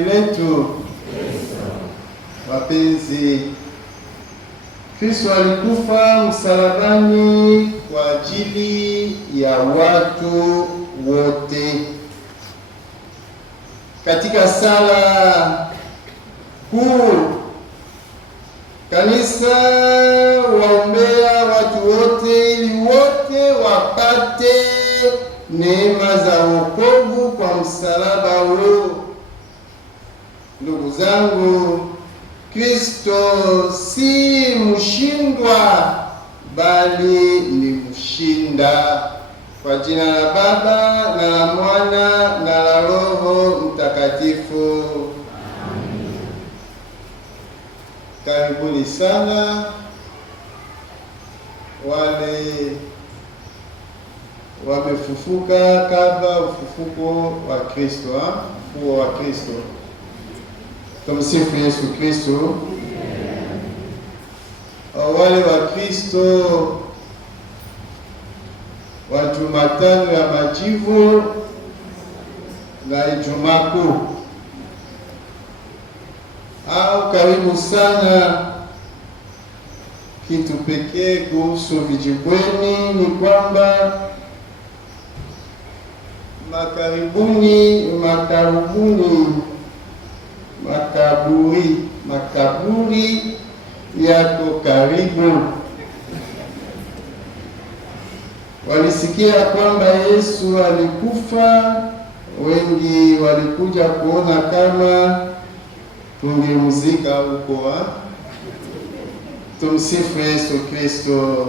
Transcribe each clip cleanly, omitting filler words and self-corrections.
tumaini letu. Wapenzi, Kristo alikufa msalabani kwa ajili ya watu wote. Katika sala kuu, kanisa waombea watu wote ili wote wapate neema za wokovu kwa msalaba huu. Ndugu zangu, Kristo si mshindwa bali ni mshinda. Kwa jina la Baba na la Mwana na la Roho Mtakatifu. Amen. Karibuni sana wale wamefufuka kabla ufufuko wa Kristo, ufufuo wa Kristo. Tumsifu Yesu Kristo. Wale wa Kristo wa Jumatano ya Majivu na Ijumaa Kuu, au karibu sana. Kitu pekee kuhusu Vijibweni ni kwamba makaburi yako karibu. Walisikia kwamba Yesu alikufa, wengi walikuja kuona kama tungemzika huko. Tumsifu Yesu Kristo.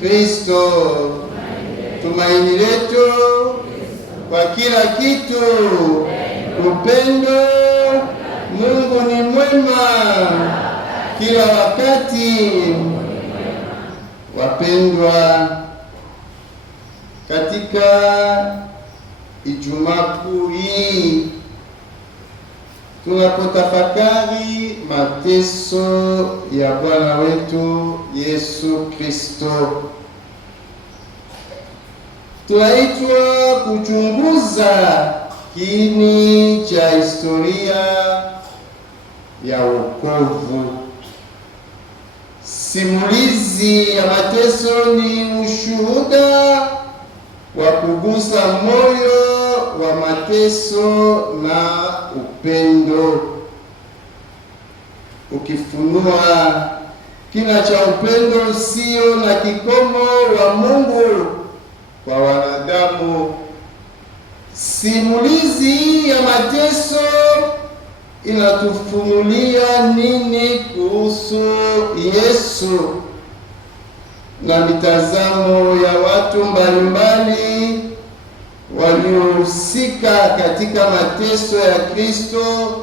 Kristo tumaini letu kwa kila kitu. Upendo. Mungu ni mwema kila wakati. Wapendwa, katika Ijumaa Kuu hii tunapotafakari mateso ya Bwana wetu Yesu Kristo, tunaitwa kuchunguza kiini cha historia ya wokovu. Simulizi ya mateso ni ushuhuda wa kugusa moyo wa mateso na upendo, ukifunua kina cha upendo sio na kikomo wa Mungu kwa wanadamu. Simulizi ya mateso inatufunulia nini kuhusu Yesu na mitazamo ya watu mbalimbali waliohusika katika mateso ya Kristo.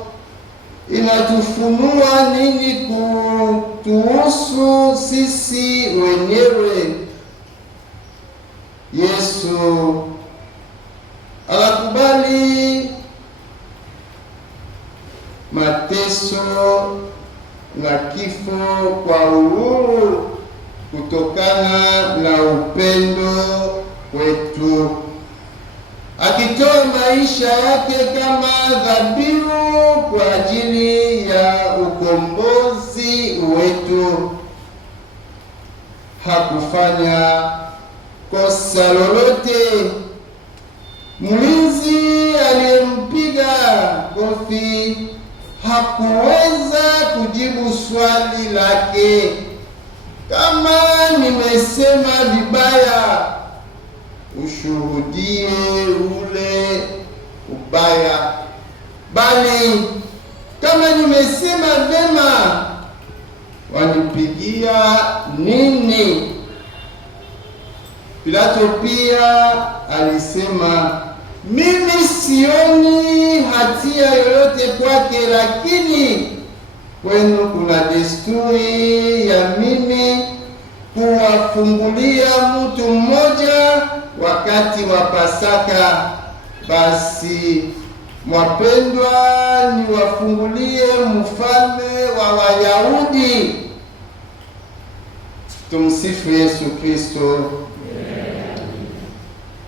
Inatufunua nini kutuhusu sisi wenyewe? Yesu anakubali mateso na kifo kwa uhuru kutokana na upendo wetu, akitoa maisha yake kama dhabihu kwa ajili ya ukombozi wetu. Hakufanya kosa lolote. Mlinzi aliyempiga kofi hakuweza kujibu swali lake, kama nimesema vibaya, ushuhudie ule ubaya, bali kama nimesema vema, wanipigia nini? Pilato pia alisema, mimi sioni hatia yoyote kwake, lakini kwenu kuna desturi ya mimi kuwafungulia mtu mmoja wakati wa Pasaka. Basi mwapendwa, niwafungulie mfalme wa Wayahudi. Tumsifu Yesu Kristo.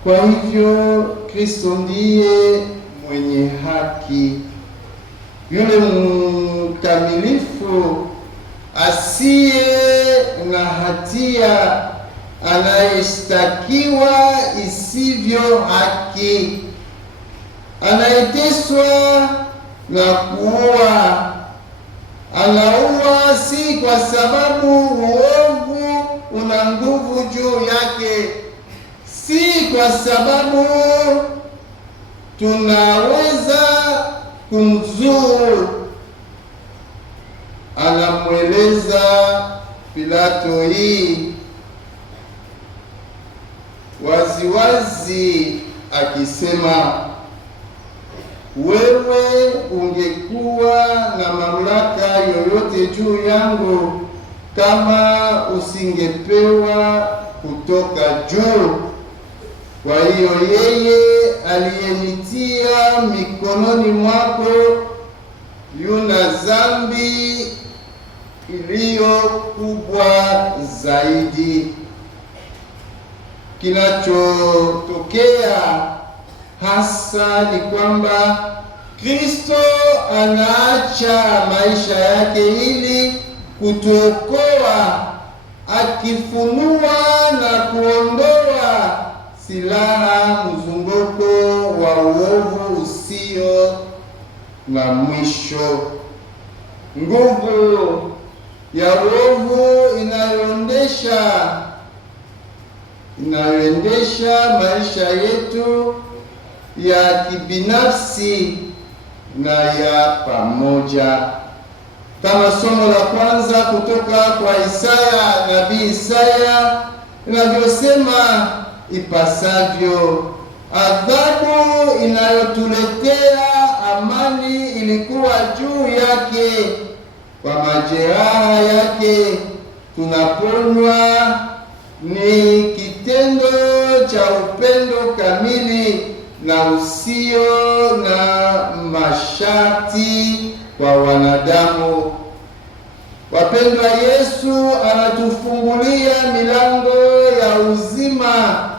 Kwa hivyo Kristo ndiye mwenye haki yule mkamilifu asiye na hatia, anayeshtakiwa isivyo haki, anayeteswa na kuua. Anaua si kwa sababu uovu una nguvu juu yake, si kwa sababu tunaweza kumzuru. Anamweleza Pilato hii waziwazi akisema, wewe ungekuwa na mamlaka yoyote juu yangu kama usingepewa kutoka juu. Kwa hiyo yeye aliyenitia mikononi mwako yuna dhambi iliyo kubwa zaidi. Kinachotokea hasa ni kwamba Kristo anaacha maisha yake ili kutuokoa, akifunua na kuondoa silaha mzunguko wa uovu usio na mwisho. Nguvu ya uovu inayoendesha maisha yetu ya kibinafsi na ya pamoja. Kama somo la kwanza kutoka kwa Isaya, nabii Isaya inavyosema ipasavyo, adhabu inayotuletea amani ilikuwa juu yake, kwa majeraha yake tunaponywa. Ni kitendo cha upendo kamili na usio na masharti kwa wanadamu. Wapendwa, Yesu anatufungulia milango ya uzima,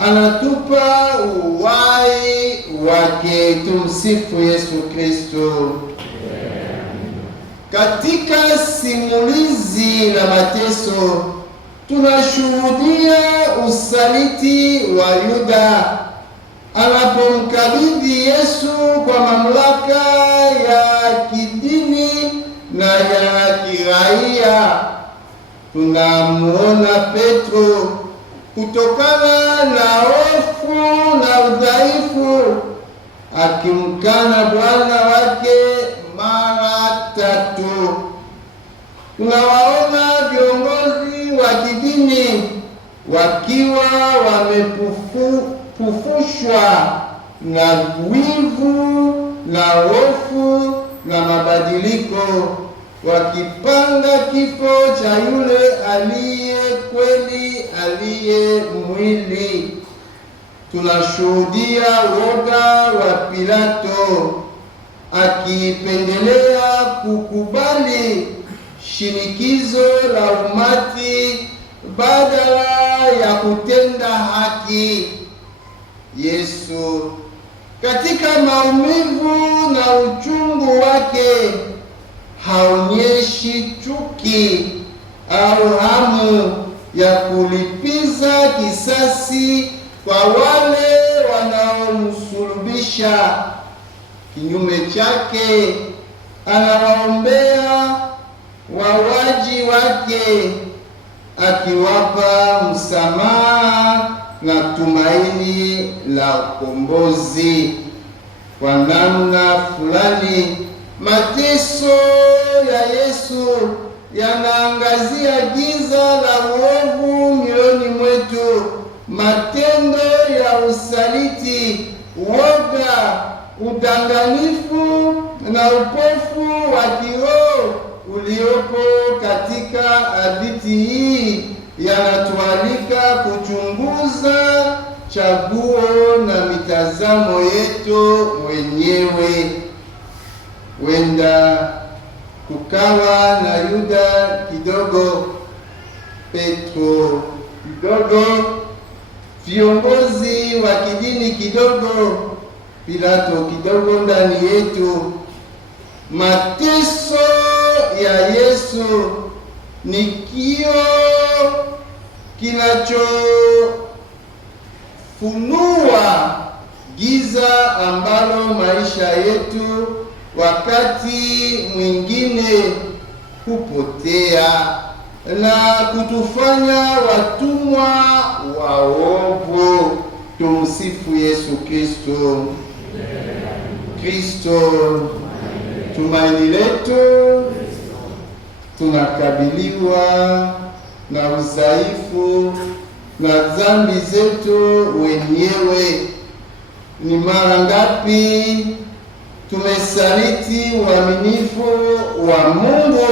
anatupa uhai wake. Tumsifu Yesu Kristo. Katika simulizi la mateso tunashuhudia usaliti wa Yuda anapomkabidhi Yesu kwa mamlaka ya kidini na ya kiraia. Tunamuona Petro kutokana na hofu na udhaifu akimkana Bwana wake mara 3. Tunawaona viongozi wa kidini wakiwa wamepufushwa na wivu na hofu na mabadiliko, wakipanga kifo cha yule aliye kweli, aliye mwili. Tunashuhudia woga wa Pilato akipendelea kukubali shinikizo la umati badala ya kutenda haki. Yesu katika maumivu na uchungu wake haonyeshi chuki au hamu ya kulipiza kisasi kwa wale wanaomsulubisha. Kinyume chake, anawaombea wawaji wake, akiwapa msamaha na tumaini la ukombozi. Kwa namna fulani, mateso ya Yesu yanaangazia giza la uovu mioyoni mwetu, matendo ya usaliti, woga, udanganyifu na upofu wa kiroho uliopo katika hadithi hii yanatualika kuchunguza chaguo na mitazamo yetu wenyewe. Wenda kukawa na Yuda kidogo, Petro kidogo, viongozi wa kidini kidogo, Pilato kidogo ndani yetu. mateso ya Yesu ni kioo kinachofunua giza ambalo maisha yetu wakati mwingine hupotea na kutufanya watumwa waovu. Tumsifu Yesu Kristo. Kristo tumaini letu. Tunakabiliwa na udhaifu na dhambi zetu wenyewe. Ni mara ngapi tumesaliti uaminifu wa Mungu?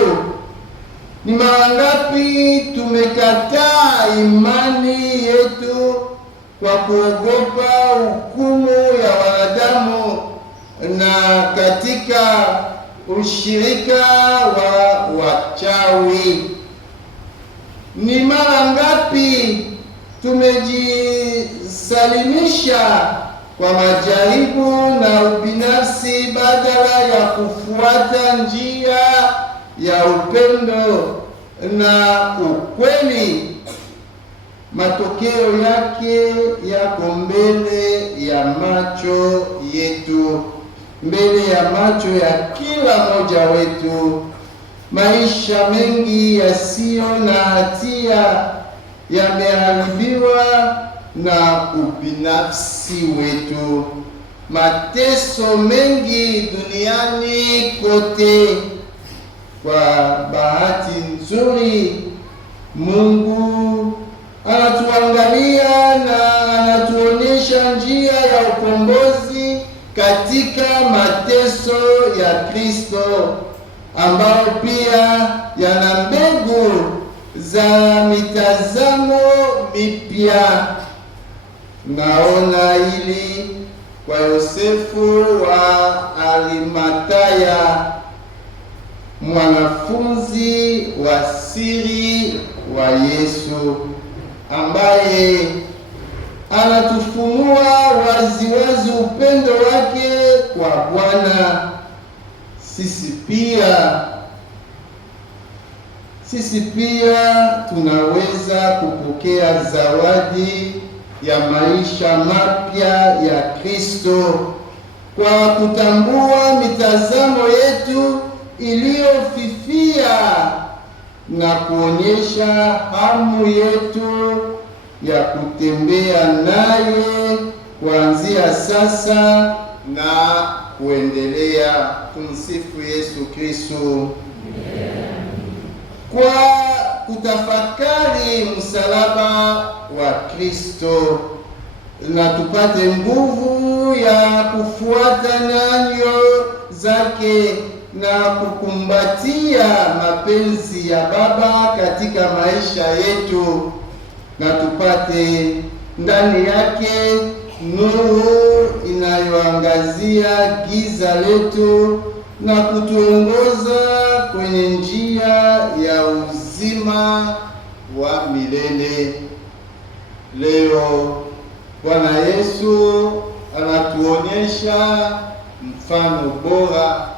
Ni mara ngapi tumekataa imani yetu kwa kuogopa hukumu ya wanadamu na katika ushirika wa wachawi? Ni mara ngapi tumejisalimisha kwa majaribu na ubinafsi badala ya kufuata njia ya upendo na ukweli? Matokeo yake yako mbele ya macho yetu, mbele ya macho ya kila mmoja wetu. Maisha mengi yasiyo na hatia yameharibiwa na ubinafsi wetu. Mateso mengi duniani kote. Kwa bahati nzuri, Mungu anatuangalia na anatuonyesha njia ya ukombozi katika mateso ya Kristo, ambao pia yana mbegu za mitazamo mipya. Naona hili kwa Yosefu wa Arimathaya, mwanafunzi wa siri wa Yesu, ambaye anatufunua waziwazi upendo wake kwa Bwana. Sisi pia tunaweza kupokea zawadi ya maisha mapya ya Kristo kwa kutambua mitazamo yetu iliyofifia na kuonyesha hamu yetu ya kutembea naye kuanzia sasa na kuendelea. Tumsifu Yesu Kristo. Kwa kutafakari msalaba wa Kristo na tupate nguvu ya kufuata nyayo zake na kukumbatia mapenzi ya Baba katika maisha yetu, na tupate ndani yake nuru inayoangazia giza letu na kutuongoza kwenye njia ya uzima wa milele. Leo Bwana Yesu anatuonyesha mfano bora,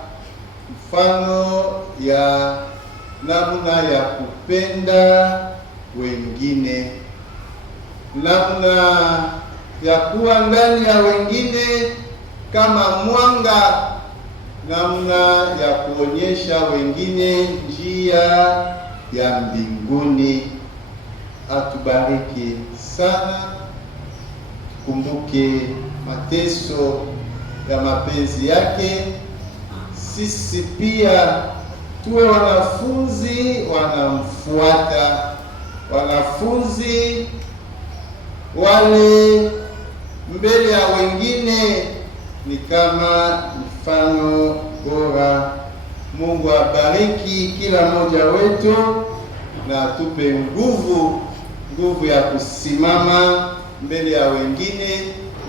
mfano ya namna ya kupenda wengine, namna ya kuwa ndani ya wengine kama mwanga, namna ya kuonyesha wengine njia ya mbinguni. Atubariki sana. Kumbuke mateso ya mapenzi yake. Sisi pia tuwe wanafunzi wanamfuata, wanafunzi wale mbele ya wengine ni kama mfano bora. Mungu abariki kila mmoja wetu na atupe nguvu ya kusimama mbele ya wengine,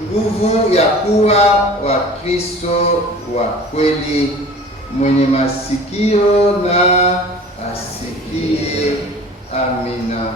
nguvu ya kuwa wa Kristo wa kweli. Mwenye masikio na asikie. Amina.